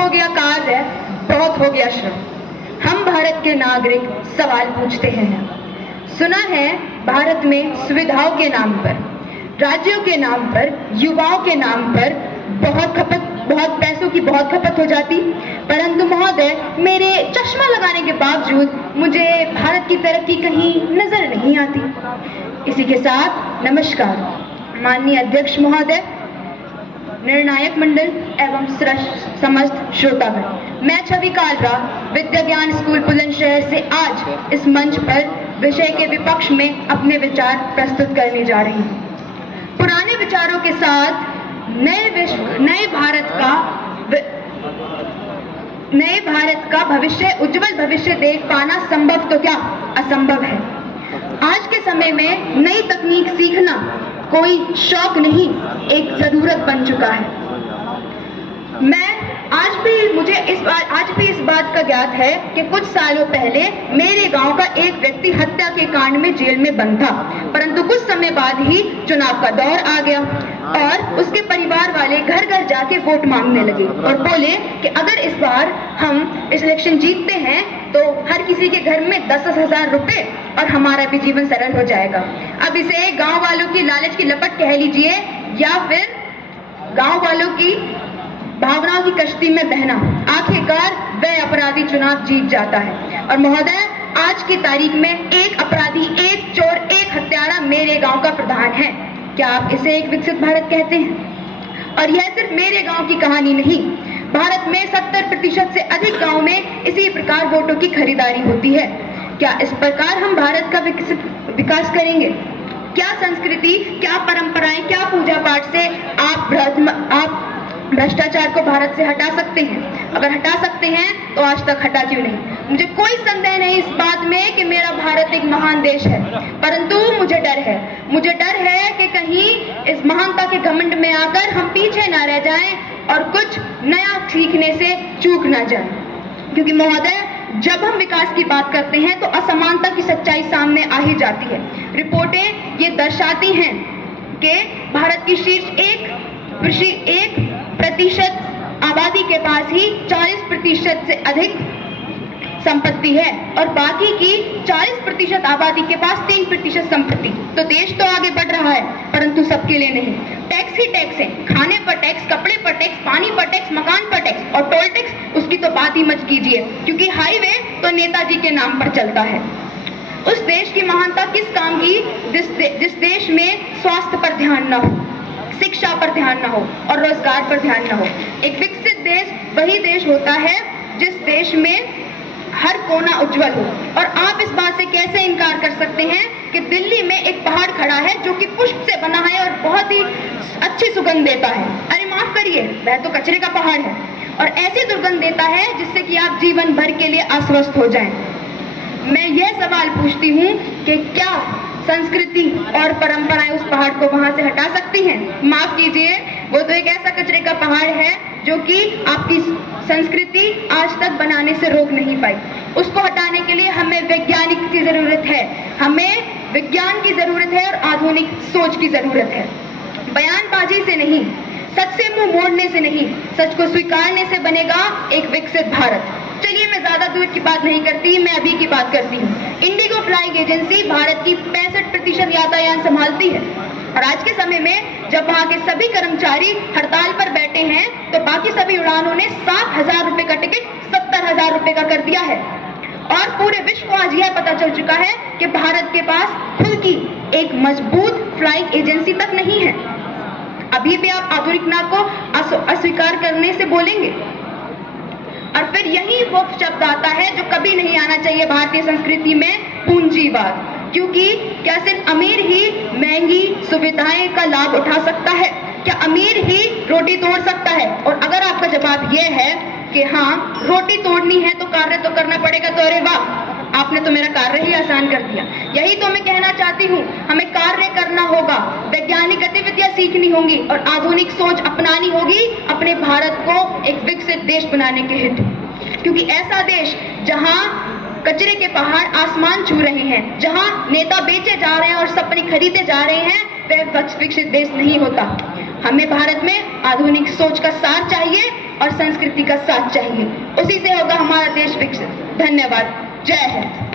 हो गया कार्य, बहुत हो गया श्रम। हम भारत के नागरिक सवाल पूछते हैं। सुना है भारत में सुविधाओं के नाम पर, राज्यों के नाम पर, युवाओं के नाम पर बहुत पैसों की बहुत खपत हो जाती, परंतु महोदय मेरे चश्मा लगाने के बावजूद मुझे भारत की तरक्की कहीं नजर नहीं आती। इसी के साथ नमस्कार माननीय अध्यक्ष महोदय, निर्णायक मंडल एवं समस्त श्रोतागण। मैं छवि कालरा विद्या ज्ञान स्कूल बुलंदशहर से आज इस मंच पर विषय के विपक्ष में अपने विचार प्रस्तुत करने जा रही हूँ। पुराने विचारों के साथ नए भारत का भविष्य, उज्जवल भविष्य देख पाना संभव तो क्या असंभव है। आज के समय में नई तकनीक सीखना कोई शौक नहीं, एक जरूरत बन चुका है। आज भी इस बात का ज्ञात है कि कुछ सालों पहले मेरे गांव का एक व्यक्ति हत्या के कांड में जेल में बंद था, परंतु कुछ समय बाद ही चुनाव का दौर आ गया और उसके परिवार वाले घर घर जाके वोट मांगने लगे और बोले कि अगर इस बार हम इस इलेक्शन जीतते हैं तो हर किसी के घर में 10,000 रुपए और हमारा भी जीवन सरल हो जाएगा। अब इसे गांव वालों की लालच की लपट कह लीजिए या फिर गांव वालों की भावनाओं की कश्ती में बहना। आखिरकार वह अपराधी चुनाव जीत जाता है। और महोदय, आज की तारीख में एक अपराधी, एक चोर, एक हत्यारा मेरे गांव का प्रधान है। क्या आप इसे एक विकसित भारत कहते हैं? और यह सिर्फ मेरे गांव की कहानी नहीं, भारत में 70% से अधिक गांव में इसी प्रकार वोटों की खरीदारी होती है। क्या इस प्रकार हम भारत का विकास करेंगे? क्या संस्कृति, क्या परंपराएं, क्या पूजा पाठ से आप भ्रष्टाचार को भारत से हटा सकते हैं? अगर हटा सकते हैं तो आज तक हटा क्यों नहीं? मुझे कोई संदेह नहीं इस बात में कि मेरा भारत एक महान देश है, परंतु मुझे डर है कि कहीं इस महानता के घमंड में आकर हम पीछे ना रह जाएं और कुछ नया सीखने से चूक ना जाएं। क्योंकि महोदय, जब हम विकास की बात करते हैं तो असमानता की सच्चाई सामने आ ही जाती है। रिपोर्टें ये दर्शाती हैं कि भारत की शीर्ष 1% आबादी के पास ही 40% से अधिक संपत्ति है और बाकी की 40% आबादी के पास 3% संपत्ति। तो देश तो आगे बढ़ रहा है, परंतु सबके लिए नहीं। टैक्स ही टैक्स है, खाने पर टैक्स, कपड़े पर टैक्स, पानी पर टैक्स, मकान पर टैक्स और टोल टैक्स उसकी तो बात ही मत कीजिए, क्योंकि हाईवे तो नेताजी के नाम पर चलता है। उस देश की महानता किस काम की जिस देश में स्वास्थ्य पर ध्यान न हो, शिक्षा पर ध्यान न हो और रोजगार पर ध्यान न हो। एक विकसित देश वही देश होता है जिस देश में हर कोना उज्जवल हो। और आप इस बात से कैसे इनकार कर सकते हैं कि दिल्ली में एक पहाड़ खड़ा है जो कि पुष्प से बना है और बहुत ही अच्छी सुगंध देता है। अरे माफ करिए, वह तो कचरे का पहाड़ है और ऐसी दुर्गंध देता है जिससे कि आप जीवन भर के लिए अस्वस्थ हो जाएं। मैं यह सवाल पूछती हूँ कि क्या संस्कृति और परंपराएं उस पहाड़ को वहां से हटा सकती हैं? माफ कीजिए, वो तो एक ऐसा कचरे का पहाड़ है जो कि आपकी संस्कृति आज तक बनाने से रोक नहीं पाई। उसको हटाने के लिए हमें वैज्ञानिक की जरूरत है, हमें विज्ञान की जरूरत है और आधुनिक सोच की जरूरत है। बयानबाजी से नहीं, सच से मुंह मोड़ने से नहीं, सच को स्वीकारने से बनेगा एक विकसित भारत। चलिए, मैं ज्यादा दूर की बात नहीं करती, मैं अभी की बात करती हूँ। इंडिगो फ्लाइंग एजेंसी भारत की 65% यातायात संभालती है और आज के समय में जब वहाँ के सभी कर्मचारी हड़ताल पर बैठे हैं तो बाकी सभी उड़ानों ने 7,000 रुपए का टिकट 70,000 रुपए का कर दिया है। और पूरे विश्व को आज यह पता चल चुका है कि भारत के पास खुद की एक मजबूत फ्लाइंग एजेंसी तक नहीं है। अभी भी आप आधुनिकता को अस्वीकार करने से बोलेंगे और फिर यही वो शब्द आता है जो कभी नहीं आना चाहिए भारतीय संस्कृति में, पूंजीवाद। क्योंकि क्या सिर्फ अमीर ही महंगी सुविधाएं का लाभ उठा सकता है? क्या अमीर ही रोटी तोड़ सकता है? और अगर आपका जवाब यह है कि हाँ, रोटी तोड़नी है तो कार्य तो करना पड़ेगा, तो अरे वाह, आपने तो मेरा कार्य ही आसान कर दिया। यही तो मैं कहना चाहती हूँ, हमें कार्य करना होगा, वैज्ञानिक गतिविधियां सीखनी होंगी और आधुनिक सोच अपनानी होगी अपने भारत को एक विकसित देश बनाने के हेतु। क्योंकि ऐसा देश जहाँ कचरे के पहाड़ आसमान छू रहे हैं, जहाँ नेता बेचे जा रहे हैं और सपने खरीदे जा रहे हैं, वह विकसित देश नहीं होता। हमें भारत में आधुनिक सोच का सार चाहिए, और संस्कृति का साथ चाहिए। उसी से होगा हमारा देश विकसित। धन्यवाद। जय हिंद।